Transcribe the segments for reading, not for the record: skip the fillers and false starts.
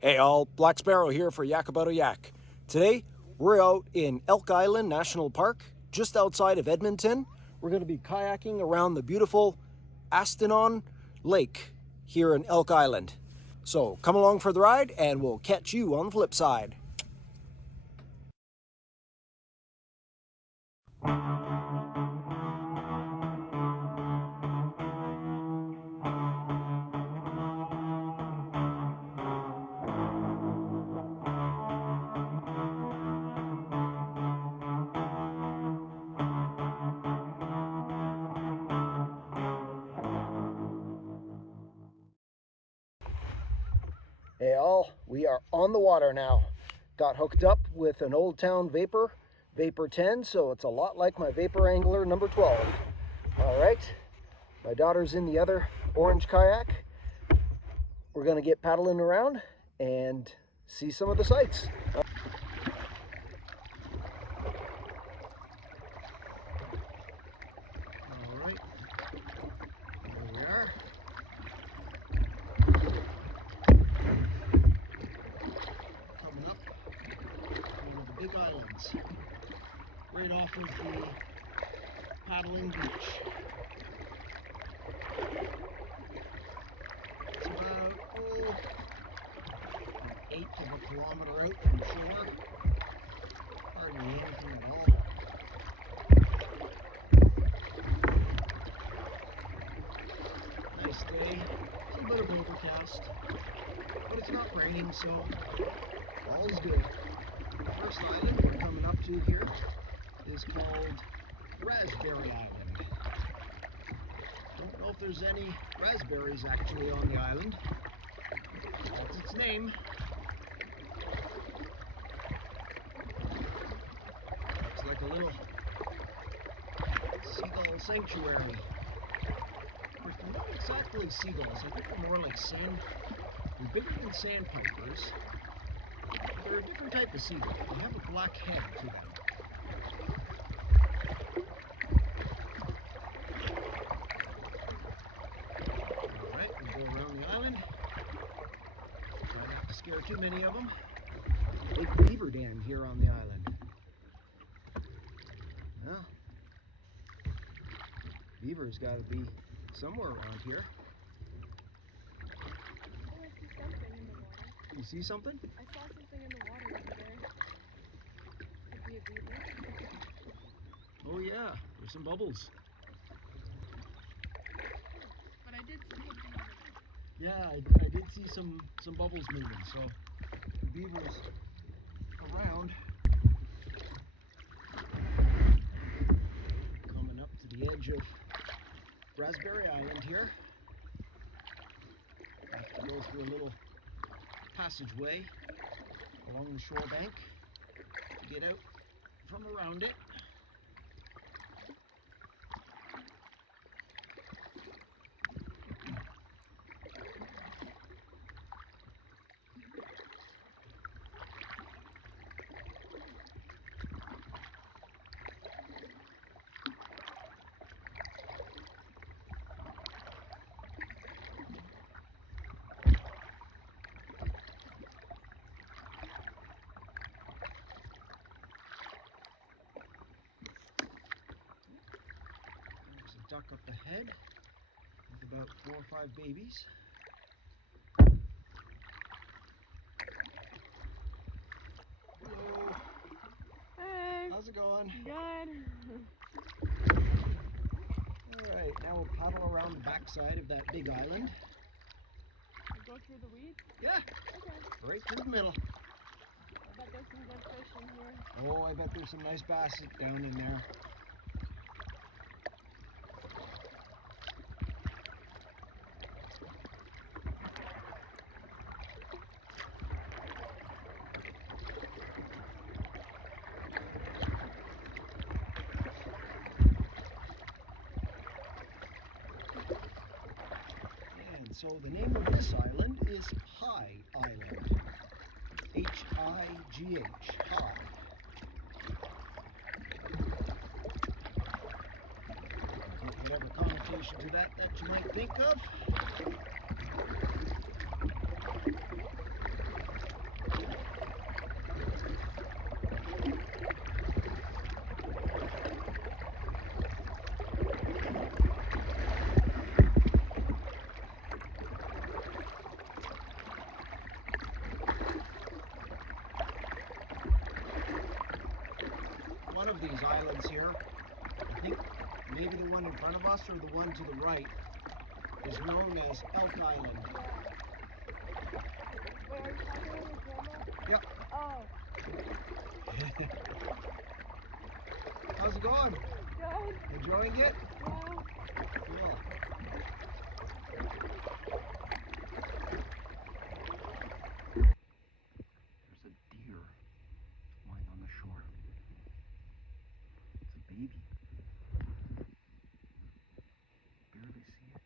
Hey all, Black Sparrow here for Yak About a Yak. Today, we're out in Elk Island National Park, just outside of Edmonton. We're going to be kayaking around the beautiful Astinon Lake here in Elk Island. So come along for the ride and we'll catch you on the flip side. Hey all, we are on the water now. Got hooked up with an Old Town Vapor 10, so it's a lot like my Vapor Angler number 12. All right, my daughter's in the other orange kayak. We're gonna get paddling around and see some of the sights. All right, here we are. Coming up one of the big islands, right off of the paddling beach. It's about 1/8 of a kilometer out from shore. Hardly anything at all. Nice day. It's a bit of overcast, but it's not raining, so all's good. The first island we're coming up to here is called Raspberry Island. Don't know if there's any raspberries actually on the island. That's its name. It's like a little seagull sanctuary. They're not exactly seagulls. I think they're more like they're bigger than sandpipers. But they're a different type of seagull. They have a black head to them. Alright, we go around the island. Try not to scare too many of them. Big beaver dam here on the island. Well, beaver's got to be somewhere around here. Oh, I see something in the water. You see something? I saw something in the water over there. Could be a beaver. Oh yeah, there's some bubbles. But I did see something over there. Yeah, I did see some bubbles moving, so the beaver's around. Coming up to the edge of Raspberry Island here. Have to go through a little passageway along the shore bank to get out from around it. Duck up ahead with about 4 or 5 babies. Hello. Hey. How's it going? Good. Alright, now we'll paddle around the backside of that big island. Go through the weeds? Yeah, Okay. right through the middle. I bet there's some good fish in here. Oh, I bet there's some nice bass down in there. And so the name of this island is High Island. H-I-G-H, High. Whatever connotation to that you might think of. these islands here. I think maybe the one in front of us or the one to the right is known as Elk Island. Wait, are you talking with your camera? Yep. Oh, How's it going? good. Enjoying it? Yeah. Cool. There's a deer lying on the shore. It's a baby. Barely see it.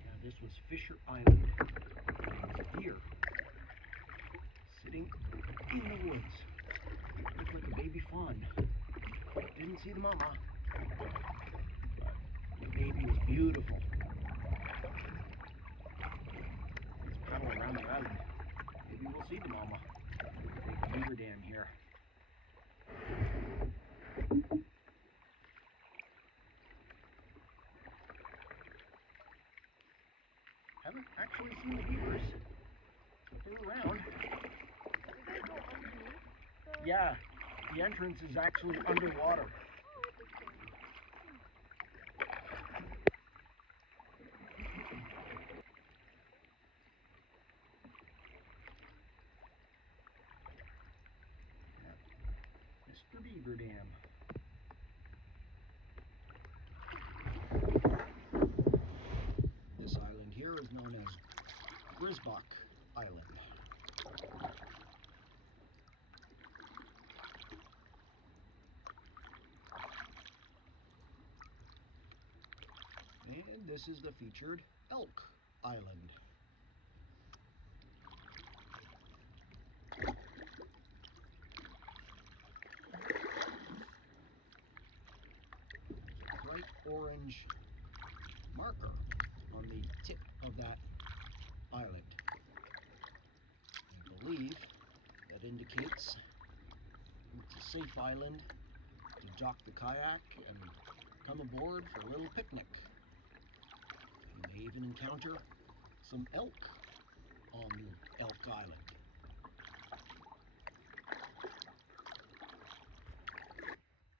Yeah, this was Fisher Island. A deer sitting in the woods. Looked like a baby fawn. Didn't see the mama. But the baby was beautiful. Let's paddle around the island. Maybe we'll see the mama. Big beaver dam here. Haven't actually seen the beavers, but they're around. Did they go underneath? Yeah, the entrance is actually underwater. Oh, interesting. Mr. Beaver Dam. This island here is known as Grisbach Island. And this is the featured Elk Island. Bright orange marker on the tip of that island. I believe that indicates it's a safe island to dock the kayak and come aboard for a little picnic. You may even encounter some elk on Elk Island.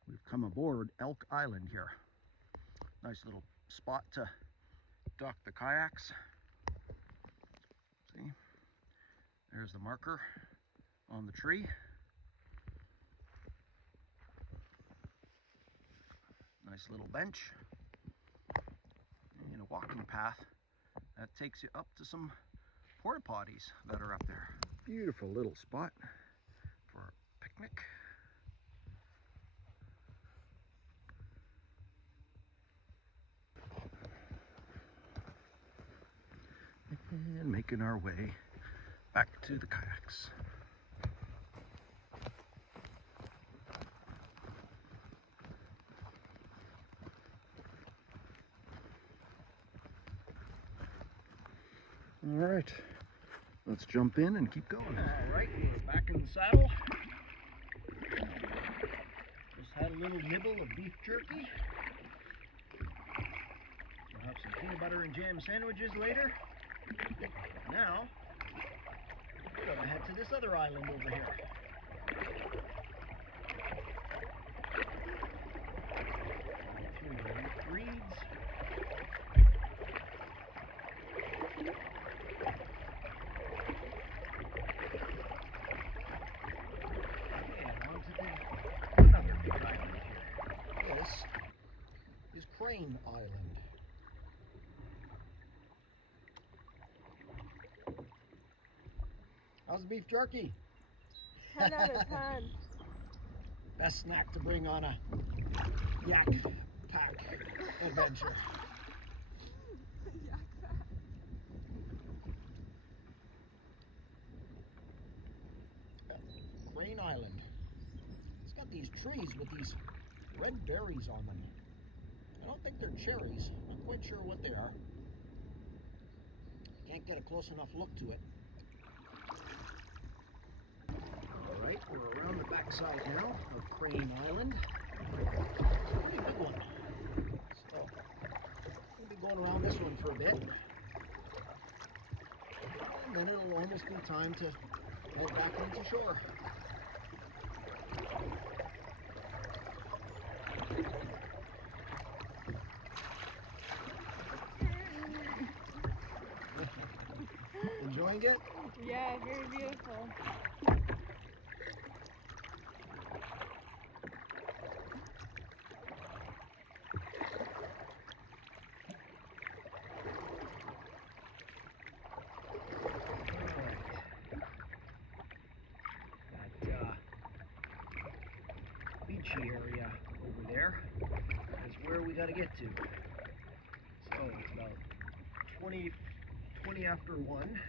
We've come aboard Elk Island here. Nice little spot to dock the kayaks. See, there's the marker on the tree. Nice little bench and a walking path that takes you up to some porta potties that are up there. Beautiful little spot for a picnic. And making our way back to the kayaks. All right, let's jump in and keep going. All right, we're back in the saddle. Just had a little nibble of beef jerky. We'll have some peanut butter and jam sandwiches later. Now, we're gonna head to this other island over here. Through the reeds. And onto another big island here. This is Crane Island. How's the beef jerky? 10 out of 10. Best snack to bring on a yak pack adventure. Yak pack. Crane Island. It's got these trees with these red berries on them. I don't think they're cherries. Not quite sure what they are. Can't get a close enough look to it. Alright, we're around the backside now of Crane Island. It's a pretty big one. So, we'll be going around this one for a bit. and then it'll almost be time to head back into shore. Enjoying it? Yeah, very beautiful. Beachy area over there is where we got to get to. So it's about 20 after 1.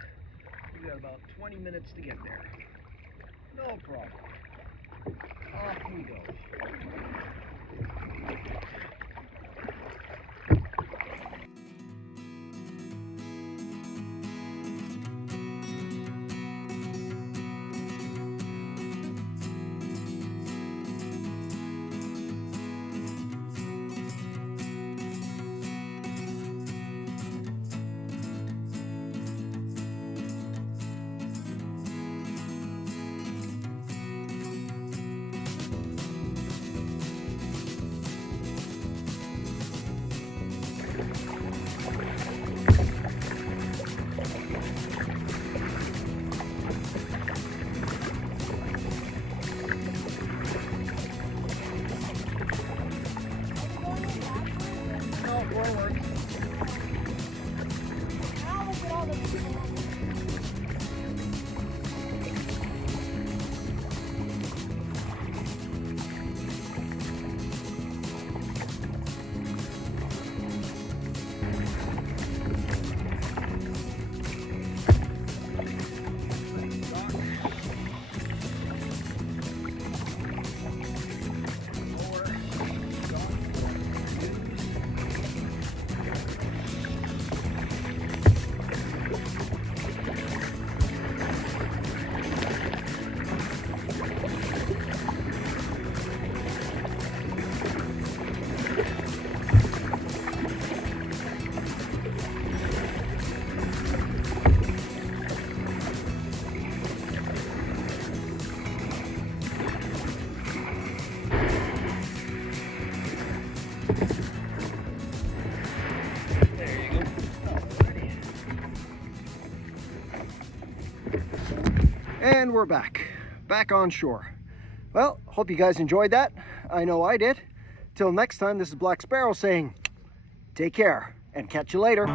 We got about 20 minutes to get there. No problem. Off we go. Forward. Now look at all the people. And we're back on shore. Well, hope you guys enjoyed that. I know I did. Till next time, this is Black Sparrow saying, take care and catch you later.